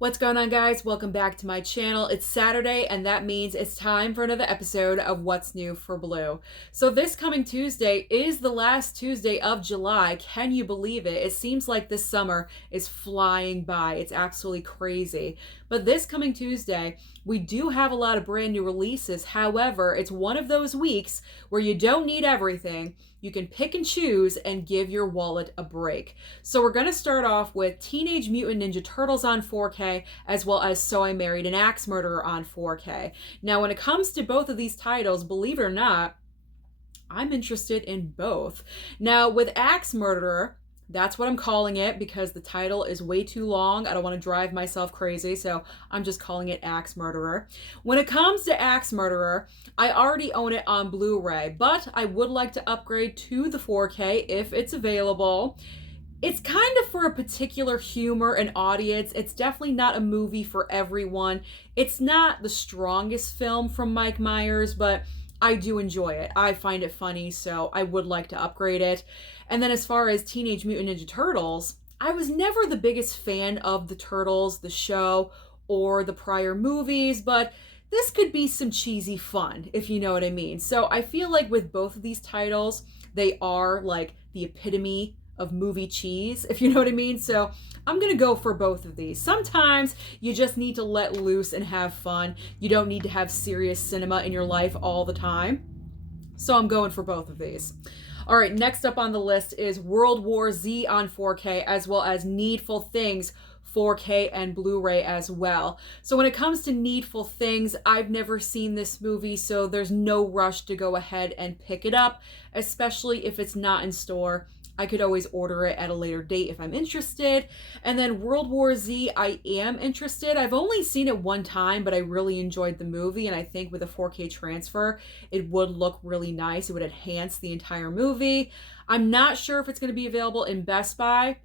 What's going on, guys? Welcome back to my channel. It's Saturday, and that means it's time for another episode of What's New for Blue. So this coming Tuesday is the last Tuesday of July. Can you believe it? It seems like this summer is flying by. It's absolutely crazy. But this coming Tuesday, we do have a lot of brand new releases. However, it's one of those weeks where you don't need everything. You can pick and choose and give your wallet a break. So we're going to start off with Teenage Mutant Ninja Turtles on 4K, as well as So I Married an Axe Murderer on 4K. Now, when it comes to both of these titles, believe it or not, I'm interested in both. Now, with Axe Murderer, that's what I'm calling it because the title is way too long. I don't want to drive myself crazy, so I'm just calling it Axe Murderer. When it comes to Axe Murderer, I already own it on Blu-ray, but I would like to upgrade to the 4K if it's available. It's kind of for a particular humor and audience. It's definitely not a movie for everyone. It's not the strongest film from Mike Myers, but I do enjoy it. I find it funny, so I would like to upgrade it. And then as far as Teenage Mutant Ninja Turtles, I was never the biggest fan of the Turtles, the show, or the prior movies, but this could be some cheesy fun, if you know what I mean. So I feel like with both of these titles, they are like the epitome of movie cheese, if you know what I mean. So I'm gonna go for both of these. Sometimes you just need to let loose and have fun. You don't need to have serious cinema in your life all the time. So I'm going for both of these. All right, next up on the list is World War Z on 4K, as well as Needful Things 4K and Blu-ray as well. So when it comes to Needful Things, I've never seen this movie, so there's no rush to go ahead and pick it up, especially if it's not in store. I could always order it at a later date if I'm interested. And then World War Z, I am interested. I've only seen it one time, but I really enjoyed the movie. And I think with a 4K transfer, it would look really nice. It would enhance the entire movie. I'm not sure if it's going to be available in Best Buy.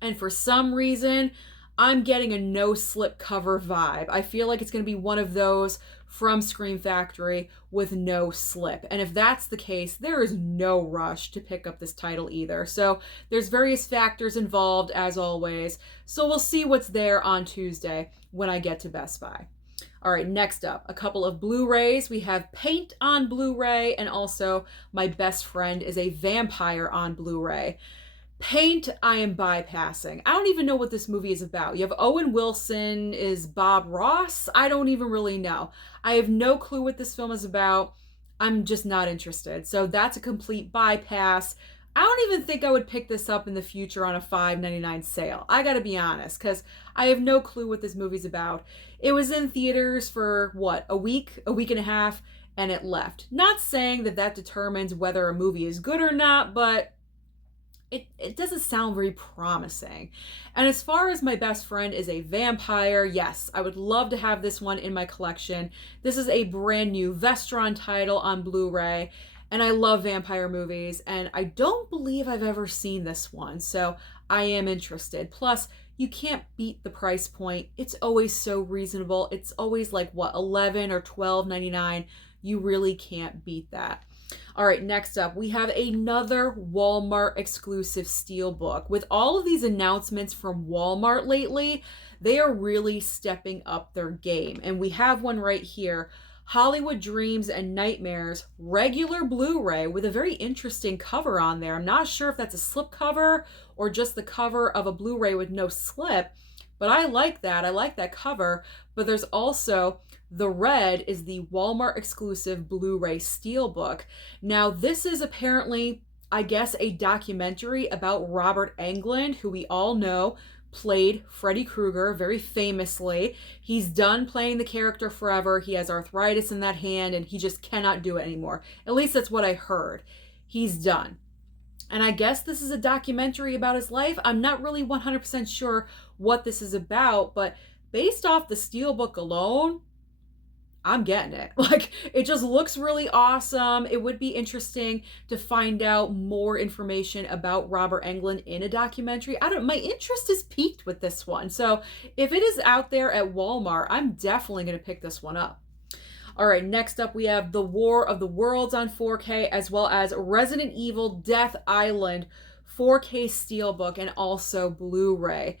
And for some reason, I'm getting a no slip cover vibe. I feel like it's going to be one of those from Scream Factory with no slip. And if that's the case, there is no rush to pick up this title either. So there's various factors involved as always. So we'll see what's there on Tuesday when I get to Best Buy. All right, next up, a couple of Blu-rays. We have Paint on Blu-ray, and also My Best Friend is a Vampire on Blu-ray. Paint, I am bypassing. I don't even know what this movie is about. You have Owen Wilson, is Bob Ross? I don't even really know. I have no clue what this film is about. I'm just not interested. So that's a complete bypass. I don't even think I would pick this up in the future on a $5.99 sale. I gotta be honest, because I have no clue what this movie's about. It was in theaters for, what, a week and a half, and it left. Not saying that that determines whether a movie is good or not, but it doesn't sound very promising. And as far as My Best Friend is a Vampire, yes, I would love to have this one in my collection. This is a brand new Vestron title on Blu-ray, and I love vampire movies, and I don't believe I've ever seen this one, so I am interested. Plus, you can't beat the price point. It's always so reasonable. It's always like, what, $11 or $12.99? You really can't beat that. All right, next up, we have another Walmart exclusive Steelbook. With all of these announcements from Walmart lately, they are really stepping up their game. And we have one right here, Hollywood Dreams and Nightmares, regular Blu-ray with a very interesting cover on there. I'm not sure if that's a slip cover or just the cover of a Blu-ray with no slip, but I like that. I like that cover. But there's also the red is the Walmart exclusive Blu-ray Steelbook. Now, this is apparently, I guess, a documentary about Robert Englund, who we all know played Freddy Krueger very famously. He's done playing the character forever. He has arthritis in that hand, and he just cannot do it anymore. At least that's what I heard. He's done. And I guess this is a documentary about his life. I'm not really 100% sure what this is about, but based off the Steelbook alone, I'm getting it. Like, it just looks really awesome. It would be interesting to find out more information about Robert Englund in a documentary. My interest is piqued with this one. So if it is out there at Walmart, I'm definitely going to pick this one up. All right, next up we have The War of the Worlds on 4K, as well as Resident Evil Death Island 4K Steelbook and also Blu-ray.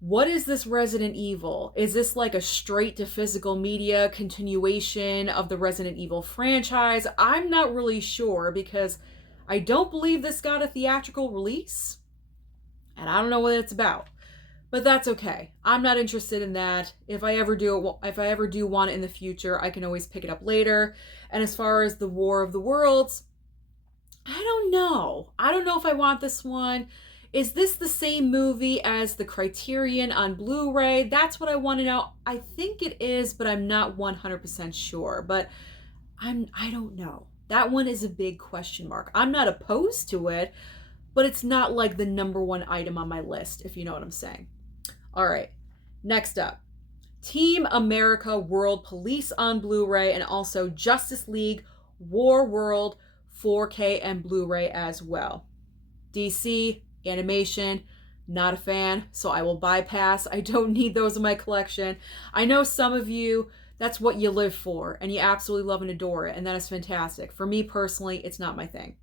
What is this Resident Evil? Is this like a straight to physical media continuation of the Resident Evil franchise? I'm not really sure because I don't believe this got a theatrical release, and I don't know what it's about. But that's okay. I'm not interested in that. If I ever do want it in the future, I can always pick it up later. And as far as the War of the Worlds, I don't know. I don't know if I want this one. Is this the same movie as the Criterion on Blu-ray? That's what I want to know. I think it is, but I'm not 100% sure. But I don't know. That one is a big question mark. I'm not opposed to it, but it's not like the number one item on my list, if you know what I'm saying. All right, next up, Team America World Police on Blu-ray, and also Justice League WarWorld 4K and Blu-ray as well. DC animation, not a fan, so I will bypass. I don't need those in my collection. I know some of you, that's what you live for, and you absolutely love and adore it, and that is fantastic. For me personally, it's not my thing.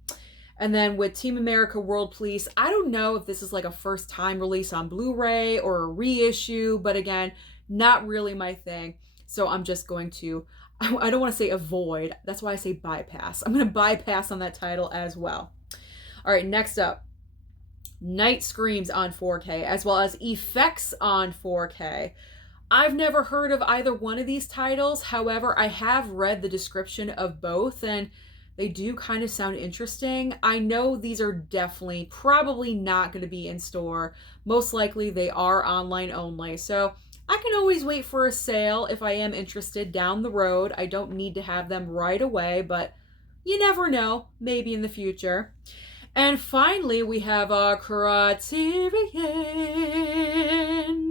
And then with Team America World Police, I don't know if this is like a first time release on Blu-ray or a reissue, but again, not really my thing. So I'm just going to, I don't want to say avoid, that's why I say bypass. I'm going to bypass on that title as well. All right, next up, Night Screams on 4K, as well as Effects on 4K. I've never heard of either one of these titles. However, I have read the description of both, and they do kind of sound interesting. I know these are definitely, probably not going to be in store. Most likely they are online only. So I can always wait for a sale if I am interested down the road. I don't need to have them right away, but you never know, maybe in the future. And finally, we have our Criterion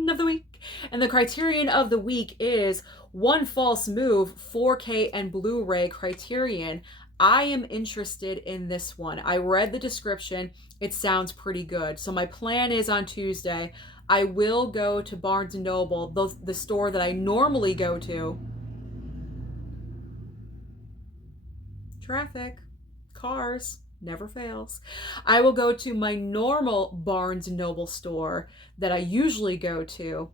of the Week. And the Criterion of the Week is One False Move, 4K and Blu-ray Criterion. I am interested in this one. I read the description. It sounds pretty good. So my plan is on Tuesday, I will go to Barnes & Noble, the store that I normally go to. Traffic, cars, never fails. I will go to my normal Barnes & Noble store that I usually go to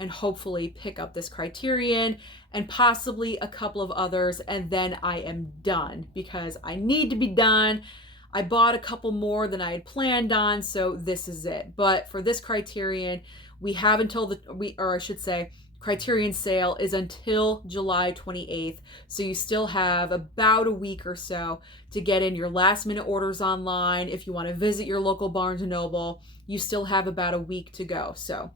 and hopefully pick up this Criterion and possibly a couple of others, and then I am done because I need to be done. I bought a couple more than I had planned on, so this is it. But for this Criterion, we have until Criterion sale is until July 28th, so you still have about a week or so to get in your last minute orders online. If you want to visit your local Barnes & Noble, you still have about a week to go. So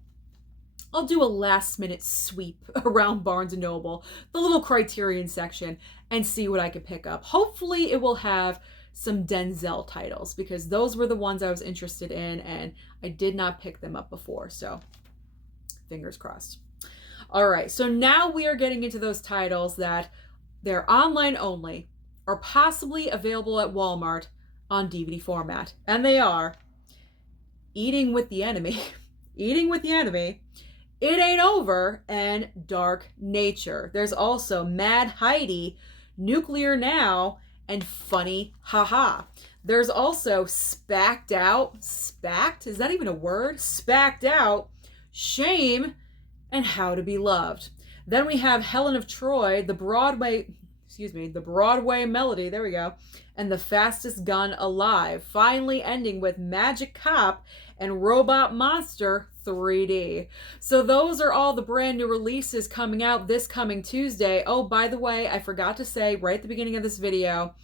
I'll do a last minute sweep around Barnes & Noble, the little Criterion section, and see what I can pick up. Hopefully it will have some Denzel titles because those were the ones I was interested in and I did not pick them up before. So fingers crossed. All right, so now we are getting into those titles that they're online only or possibly available at Walmart on DVD format. And they are Eating with the Enemy, Eating with the Enemy, It Ain't Over, and Dark Nature. There's also Mad Heidi, Nuclear Now, and Funny Haha. There's also Spacked Out, Spacked? Is that even a word? Spacked Out, Shame, and How to Be Loved. Then we have Helen of Troy, the Broadway Melody, there we go, and The Fastest Gun Alive, finally ending with Magic Cop and Robot Monster 3D. So those are all the brand new releases coming out this coming Tuesday. Oh, by the way, I forgot to say right at the beginning of this video,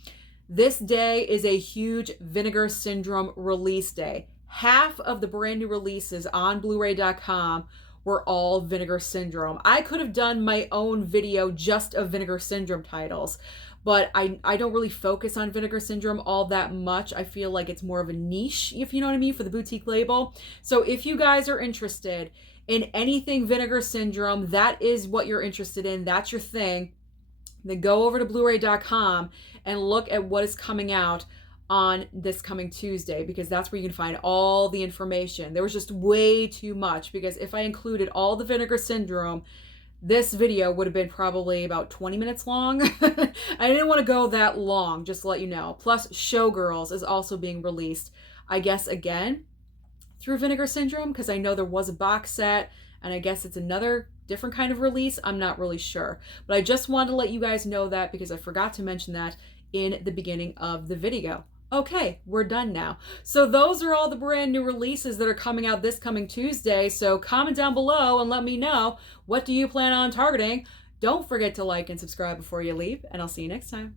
this day is a huge Vinegar Syndrome release day. Half of the brand new releases on Blu-ray.com were all Vinegar Syndrome. I could have done my own video just of Vinegar Syndrome titles, but I don't really focus on Vinegar Syndrome all that much. I feel like it's more of a niche, if you know what I mean, for the boutique label. So if you guys are interested in anything Vinegar Syndrome, that is what you're interested in, that's your thing, then go over to Blu-ray.com and look at what is coming out on this coming Tuesday, because that's where you can find all the information. There was just way too much, because if I included all the Vinegar Syndrome, this video would have been probably about 20 minutes long. I didn't want to go that long, just to let you know. Plus, Showgirls is also being released, I guess, again, through Vinegar Syndrome, because I know there was a box set, and I guess it's another different kind of release. I'm not really sure. But I just wanted to let you guys know that because I forgot to mention that in the beginning of the video. Okay, we're done now. So those are all the brand new releases that are coming out this coming Tuesday. So comment down below and let me know, what do you plan on targeting? Don't forget to like and subscribe before you leave, and I'll see you next time.